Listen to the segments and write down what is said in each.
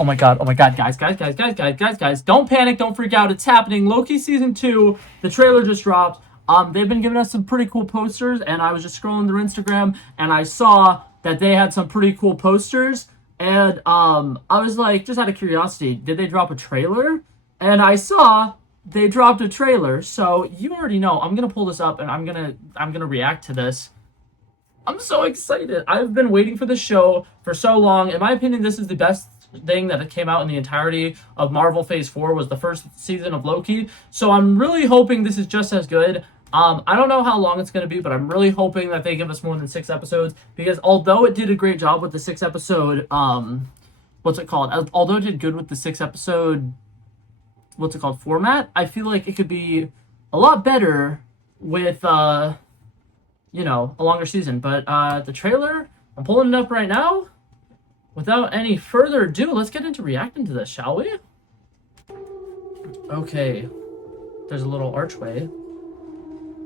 Oh my god, guys. Don't panic, don't freak out. It's happening. Loki Season 2, the trailer just dropped. They've been giving us some pretty cool posters, and I was just scrolling through Instagram, and I saw that they had some pretty cool posters, and I was like, just out of curiosity, did they drop a trailer? And I saw they dropped a trailer, so you already know. I'm gonna pull this up, and I'm gonna react to this. I'm so excited. I've been waiting for this show for so long. In my opinion, this is the best thing that came out in the entirety of Marvel Phase 4 was the first season of Loki. So I'm really hoping this is just as good. I don't know how long it's going to be, but I'm really hoping that they give us more than 6 episodes, because although it did a great job with the 6 episode, what's it called? Although it did good with the 6 episode, what's it called, format, I feel like it could be a lot better with, you know, a longer season. But the trailer, I'm pulling it up right now. Without any further ado, let's get into reacting to this, shall we? Okay. There's a little archway.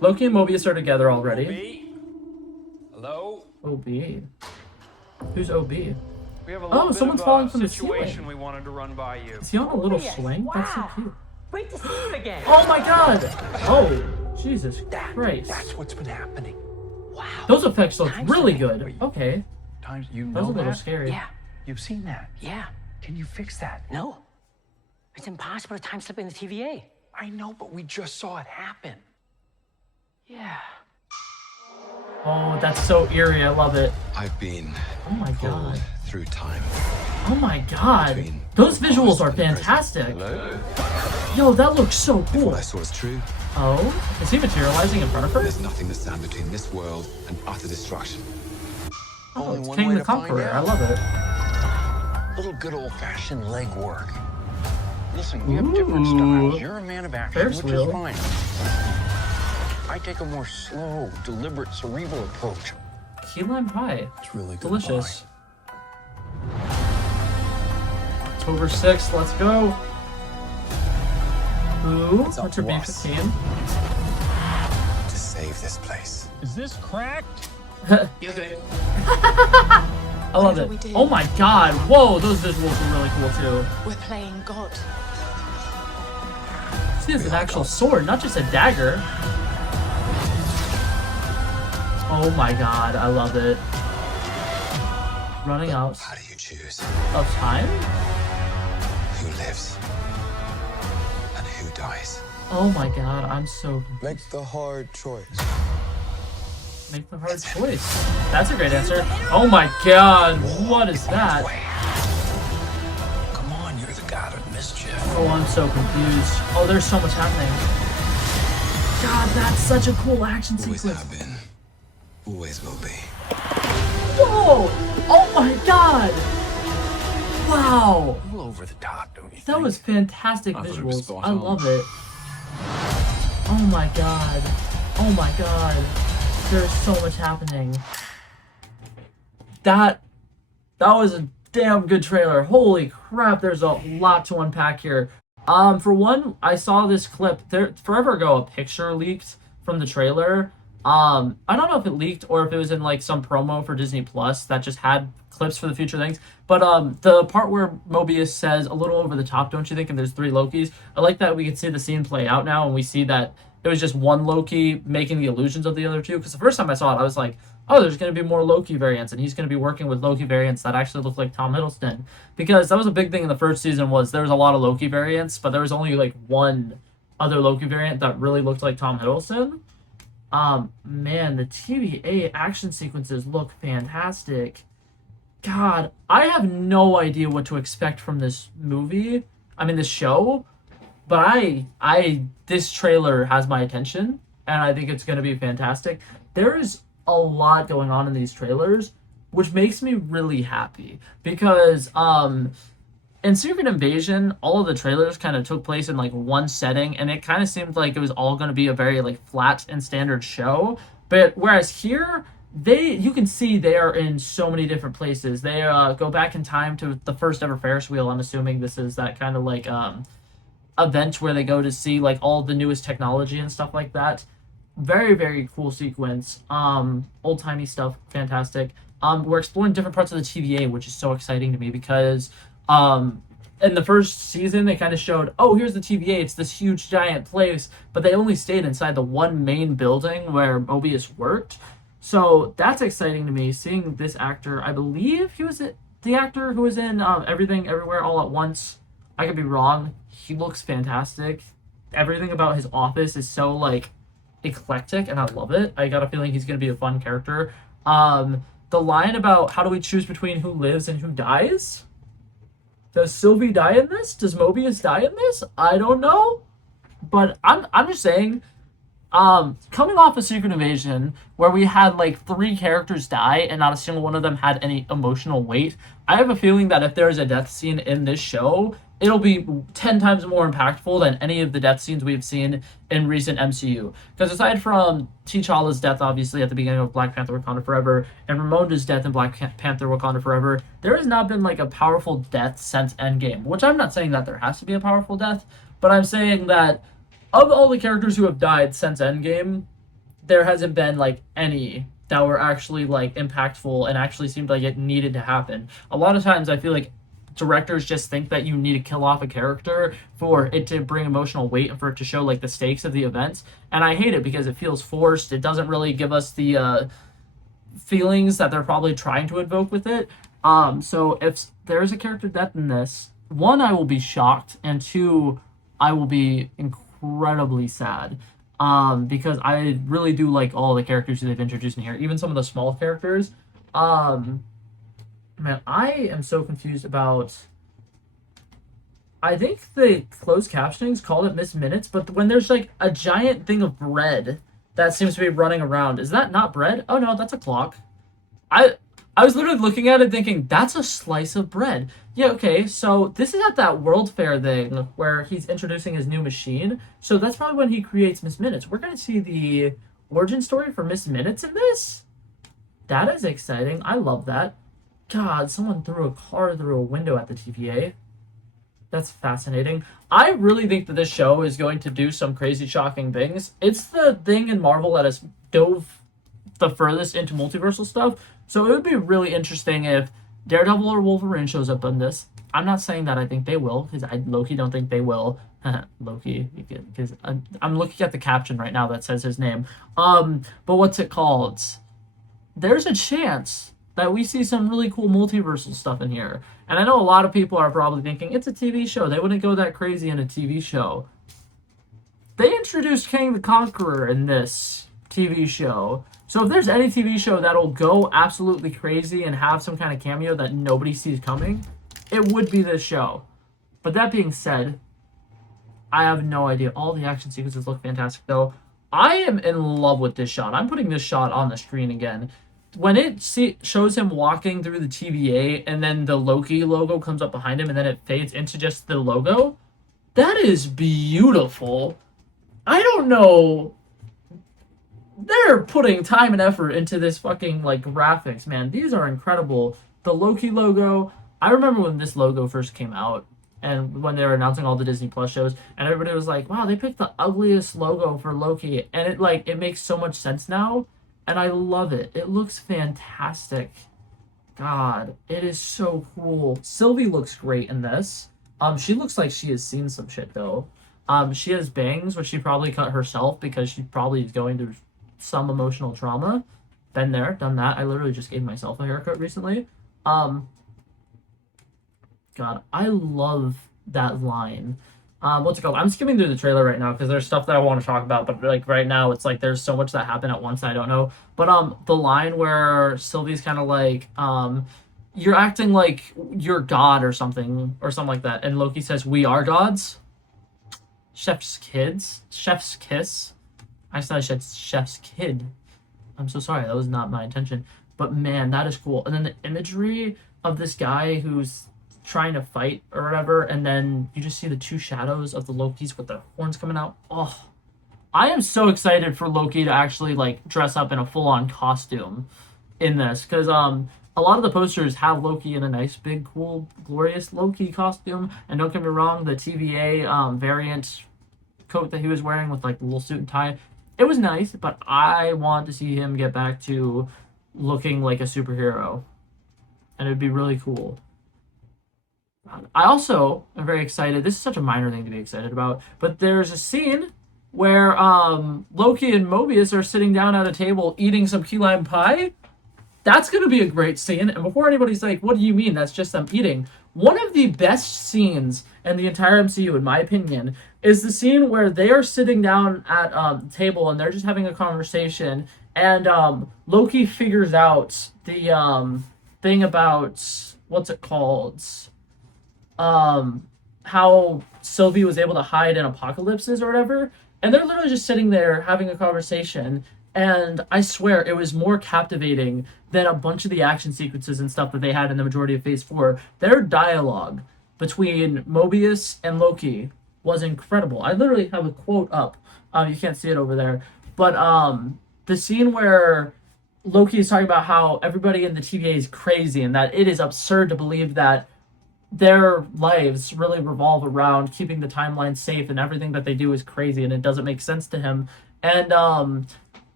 Loki and Mobius are together already. OB? Hello? OB? Who's OB? We have a little someone's falling from the situation ceiling. We wanted to run by you. Is he on a little Mobius, swing? wow. That's so cute. Great to see you again. Oh my god! Oh, Jesus Christ. That's what's been happening. Wow. Those effects look Time's really ticking. good. Okay. Times you That was know a little that? scary. Yeah. You've seen that. Yeah. Can you fix that? No. It's impossible to time slip in the TVA. I know, but we just saw it happen. Yeah. Oh, that's so eerie. I love it. I've been Oh my pulled god. through time. Oh my god. Between Those the visuals past are and the present. fantastic. Hello? Yo, that looks so If cool. what I saw is true, Oh, is he materializing in front of her? there's nothing that stands between this world and utter destruction. Oh, Only it's one King way the to find Conqueror. out. I love it. Little good old-fashioned leg work. Listen, we have different Ooh. styles. You're a man of action, Ferris which wheel. is fine. I take a more slow, deliberate, cerebral approach. Key lime pie. It's really good. Delicious. October 6th, let's go. Ooh, It's up what's her to us. B15? To save this place. Is this cracked? I love Whatever it. we do. Oh my god. Whoa, those visuals were really cool too. We're playing God. She has an actual sword, not just a dagger. Oh my god, I love it. Running out How do you choose of time? who lives and who dies? Oh my god, I'm so confused. Make the hard choice. Make the hard choice. That's a great answer. Oh my god, what is that? Come on, you're the god of mischief. Oh, I'm so confused. Oh, there's so much happening. God, that's such a cool action Always sequence. have been. Always will be. Whoa! Oh my god! Wow! A little over the top, don't you think? That was fantastic I thought it was visuals. spot I on. love it. Oh my god. Oh my god. There's so much happening. That was a damn good trailer. Holy crap, there's a lot to unpack here. For one, I saw this clip there forever ago, a picture leaked from the trailer. I don't know if it leaked or if it was in like some promo for Disney Plus that just had clips for the future things. But the part where Mobius says a little over the top, don't you think? And there's 3 Lokis. I like that we can see the scene play out now, and we see that it was just one Loki making the illusions of the other two. Because the first time I saw it, I was like, oh, there's going to be more Loki variants, and he's going to be working with Loki variants that actually look like Tom Hiddleston. Because that was a big thing in the first season, was there was a lot of Loki variants, but there was only like one other Loki variant that really looked like Tom Hiddleston. Man, the TVA action sequences look fantastic. God, I have no idea what to expect from this movie. I mean, this show. But this trailer has my attention, and I think it's going to be fantastic. There is a lot going on in these trailers, which makes me really happy. Because, in Secret Invasion, all of the trailers kind of took place in like one setting, and it kind of seemed like it was all going to be a very like flat and standard show. But whereas here, you can see they are in so many different places. They go back in time to the first ever Ferris wheel. I'm assuming this is that kind of like event where they go to see like all the newest technology and stuff like that. Very, very cool sequence. Old-timey stuff, fantastic. We're exploring different parts of the TVA, which is so exciting to me because In the first season, they kind of showed, oh, here's the TVA. It's this huge, giant place, but they only stayed inside the one main building where Mobius worked. So that's exciting to me. Seeing this actor, I believe he was the actor who was in Everything, Everywhere, All at Once. I could be wrong. He looks fantastic. Everything about his office is so like eclectic, and I love it. I got a feeling he's gonna be a fun character. The line about how do we choose between who lives and who dies? Does Sylvie die in this? Does Mobius die in this? I don't know. But I'm just saying, coming off of Secret Invasion, where we had like 3 characters die and not a single one of them had any emotional weight, I have a feeling that if there is a death scene in this show, it'll be 10 times more impactful than any of the death scenes we've seen in recent MCU. Because aside from T'Challa's death, obviously, at the beginning of Black Panther Wakanda Forever, and Ramonda's death in Black Panther Wakanda Forever, there has not been like a powerful death since Endgame. Which I'm not saying that there has to be a powerful death, but I'm saying that of all the characters who have died since Endgame, there hasn't been like any that were actually like impactful and actually seemed like it needed to happen. A lot of times I feel like directors just think that you need to kill off a character for it to bring emotional weight and for it to show like the stakes of the events, and I hate it because it feels forced. It doesn't really give us the feelings that they're probably trying to invoke with it. So if there's a character death in this, 1, I will be shocked, and 2, I will be incredibly sad, because I really do like all the characters that they've introduced in here, even some of the small characters. Man, I am so confused about... I think the closed captionings called it Miss Minutes, but when there's like a giant thing of bread that seems to be running around, is that not bread? Oh no, that's a clock. I was literally looking at it thinking, that's a slice of bread. Yeah, okay, so this is at that World Fair thing where he's introducing his new machine. So that's probably when he creates Miss Minutes. We're going to see the origin story for Miss Minutes in this? That is exciting. I love that. God, someone threw a car through a window at the TVA. That's fascinating. I really think that this show is going to do some crazy, shocking things. It's the thing in Marvel that has dove the furthest into multiversal stuff. So it would be really interesting if Daredevil or Wolverine shows up on this. I'm not saying that I think they will, because I Loki don't think they will. Loki, because I'm looking at the caption right now that says his name. But what's it called? There's a chance that we see some really cool multiversal stuff in here. And I know a lot of people are probably thinking, it's a TV show. They wouldn't go that crazy in a TV show. They introduced Kang the Conqueror in this TV show. So if there's any TV show that'll go absolutely crazy and have some kind of cameo that nobody sees coming, it would be this show. But that being said, I have no idea. All the action sequences look fantastic, though. I am in love with this shot. I'm putting this shot on the screen again. When it shows him walking through the TVA and then the Loki logo comes up behind him and then it fades into just the logo, that is beautiful. I don't know. They're putting time and effort into this fucking like graphics, man. These are incredible. The Loki logo, I remember when this logo first came out and when they were announcing all the Disney Plus shows, and everybody was like, wow, they picked the ugliest logo for Loki, and it makes so much sense now. And I love it. It looks fantastic. God, it is so cool. Sylvie looks great in this. She looks like she has seen some shit, though. She has bangs, which she probably cut herself because she probably is going through some emotional trauma. Been there, done that. I literally just gave myself a haircut recently. God, I love that line. What's it called? I'm skimming through the trailer right now because there's stuff that I want to talk about, but like right now it's like there's so much that happened at once I don't know. But the line where Sylvie's kind of like, you're acting like you're God or something like that, and Loki says, "We are gods." Chef's kiss. I said chef's kid. I'm so sorry. That was not my intention. But man, that is cool. And then the imagery of this guy who's trying to fight or whatever, and then you just see the 2 shadows of the Lokis with their horns coming out. Oh, I am so excited for Loki to actually like dress up in a full-on costume in this, because a lot of the posters have Loki in a nice big cool glorious Loki costume, and don't get me wrong, the TVA variant coat that he was wearing with like the little suit and tie, it was nice, but I want to see him get back to looking like a superhero, and it'd be really cool. I also am very excited. This is such a minor thing to be excited about, but there's a scene where Loki and Mobius are sitting down at a table eating some key lime pie. That's going to be a great scene. And before anybody's like, what do you mean? That's just them eating. One of the best scenes in the entire MCU, in my opinion, is the scene where they are sitting down at the table and they're just having a conversation. And Loki figures out the thing about, what's it called? How Sylvie was able to hide in apocalypses or whatever. And they're literally just sitting there having a conversation. And I swear it was more captivating than a bunch of the action sequences and stuff that they had in the majority of Phase 4. Their dialogue between Mobius and Loki was incredible. I literally have a quote up. You can't see it over there. But the scene where Loki is talking about how everybody in the TVA is crazy and that it is absurd to believe that their lives really revolve around keeping the timeline safe and everything that they do is crazy and it doesn't make sense to him. And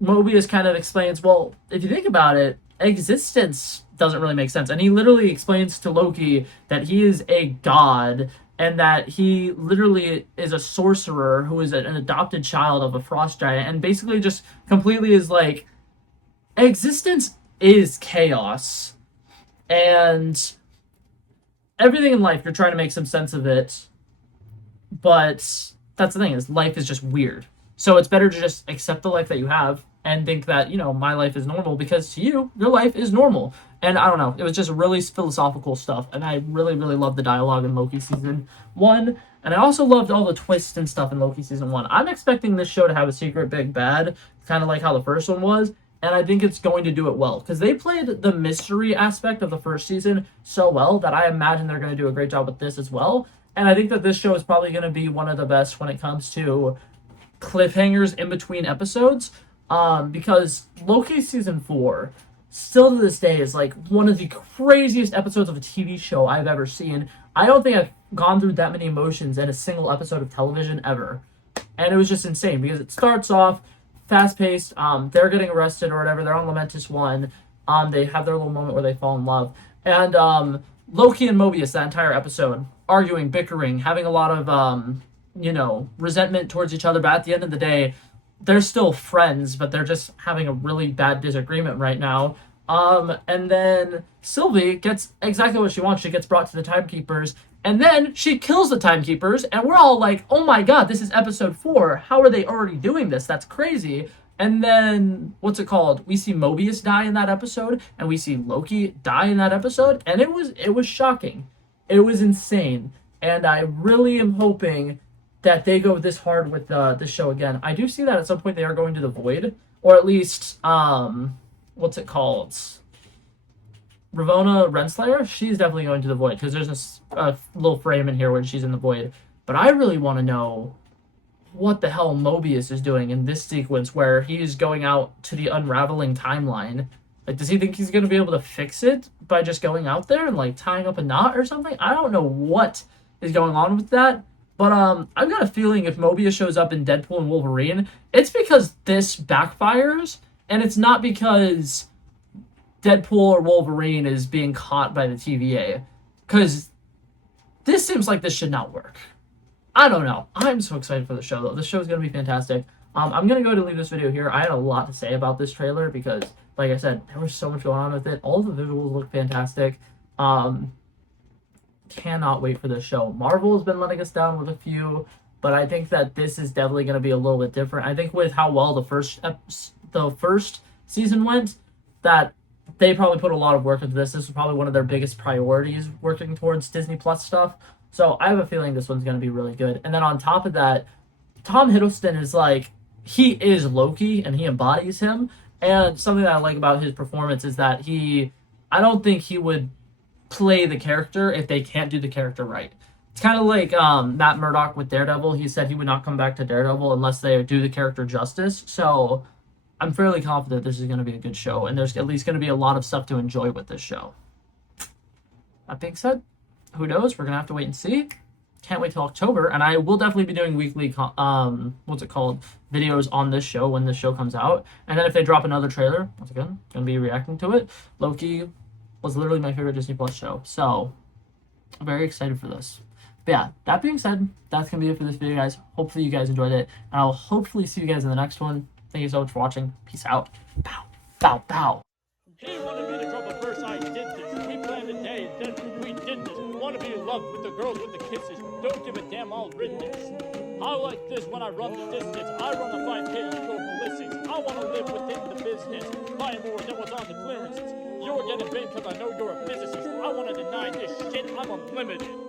Mobius kind of explains, well, if you think about it, existence doesn't really make sense. And he literally explains to Loki that he is a god and that he literally is a sorcerer who is an adopted child of a frost giant, and basically just completely is like, existence is chaos. And everything in life, you're trying to make some sense of it. But that's the thing, is life is just weird. So it's better to just accept the life that you have and think that, my life is normal, because to you, your life is normal. And I don't know, it was just really philosophical stuff, and I really, really loved the dialogue in Loki Season 1, and I also loved all the twists and stuff in Loki Season 1. I'm expecting this show to have a secret big bad, kind of like how the first one was, and I think it's going to do it well, because they played the mystery aspect of the first season so well that I imagine they're going to do a great job with this as well, and I think that this show is probably going to be one of the best when it comes to cliffhangers in between episodes, because Loki Season 4 still to this day is like one of the craziest episodes of a TV show I've ever seen. I don't think I've gone through that many emotions in a single episode of television ever, and it was just insane because it starts off fast-paced. They're getting arrested or whatever, they're on Lamentus 1, they have their little moment where they fall in love, and Loki and Mobius, that entire episode, arguing, bickering, having a lot of resentment towards each other, but at the end of the day, they're still friends, but they're just having a really bad disagreement right now. And then Sylvie gets exactly what she wants. She gets brought to the Timekeepers, and then she kills the Timekeepers, and we're all like, oh my god, this is episode 4. How are they already doing this? That's crazy. And then, what's it called? We see Mobius die in that episode, and we see Loki die in that episode, and it was shocking. It was insane. And I really am hoping that they go this hard with this show again. I do see that at some point they are going to the Void, or at least what's it called? Ravonna Renslayer. She's definitely going to the Void, because there's a little frame in here when she's in the Void. But I really want to know what the hell Mobius is doing in this sequence where he's going out to the unraveling timeline. Like, does he think he's going to be able to fix it by just going out there and like tying up a knot or something? I don't know what is going on with that. But I've got a feeling if Mobius shows up in Deadpool and Wolverine, it's because this backfires, and it's not because Deadpool or Wolverine is being caught by the TVA. Because this seems like this should not work. I don't know. I'm so excited for the show, though. This show is going to be fantastic. I'm going to go ahead and leave this video here. I had a lot to say about this trailer because, like I said, there was so much going on with it. All the visuals look fantastic. Cannot wait for this show. Marvel has been letting us down with a few, but I think that this is definitely going to be a little bit different. I think with how well the first season went, that they probably put a lot of work into this. This was probably one of their biggest priorities, working towards Disney Plus stuff. So I have a feeling this one's going to be really good. And then on top of that, Tom Hiddleston is like, he is Loki and he embodies him. And something that I like about his performance is that I don't think he would play the character if they can't do the character right. It's kind of like Matt Murdock with Daredevil. He said he would not come back to Daredevil unless they do the character justice. So I'm fairly confident this is going to be a good show, and there's at least going to be a lot of stuff to enjoy with this show. That being said, who knows? We're going to have to wait and see. Can't wait till October, and I will definitely be doing weekly videos on this show when this show comes out. And then if they drop another trailer, once again, going to be reacting to it. Loki was literally my favorite Disney Plus show. So I'm very excited for this. But yeah, that being said, that's going to be it for this video, guys. Hopefully you guys enjoyed it. And I'll hopefully see you guys in the next one. Thank you so much for watching. Peace out. Bow, bow, bow. He wanted me to trouble first, I did this. We planned a day, and then we did this. Wanna be in love with the girls with the kisses. Don't give a damn, I'll rid this. I like this when I run the distance. I run a 5K, you go ballistics. I wanna live within the business. Buy more than what's on the clearances. You're getting big because I know you're a physicist. I wanna deny this shit, I'm unlimited.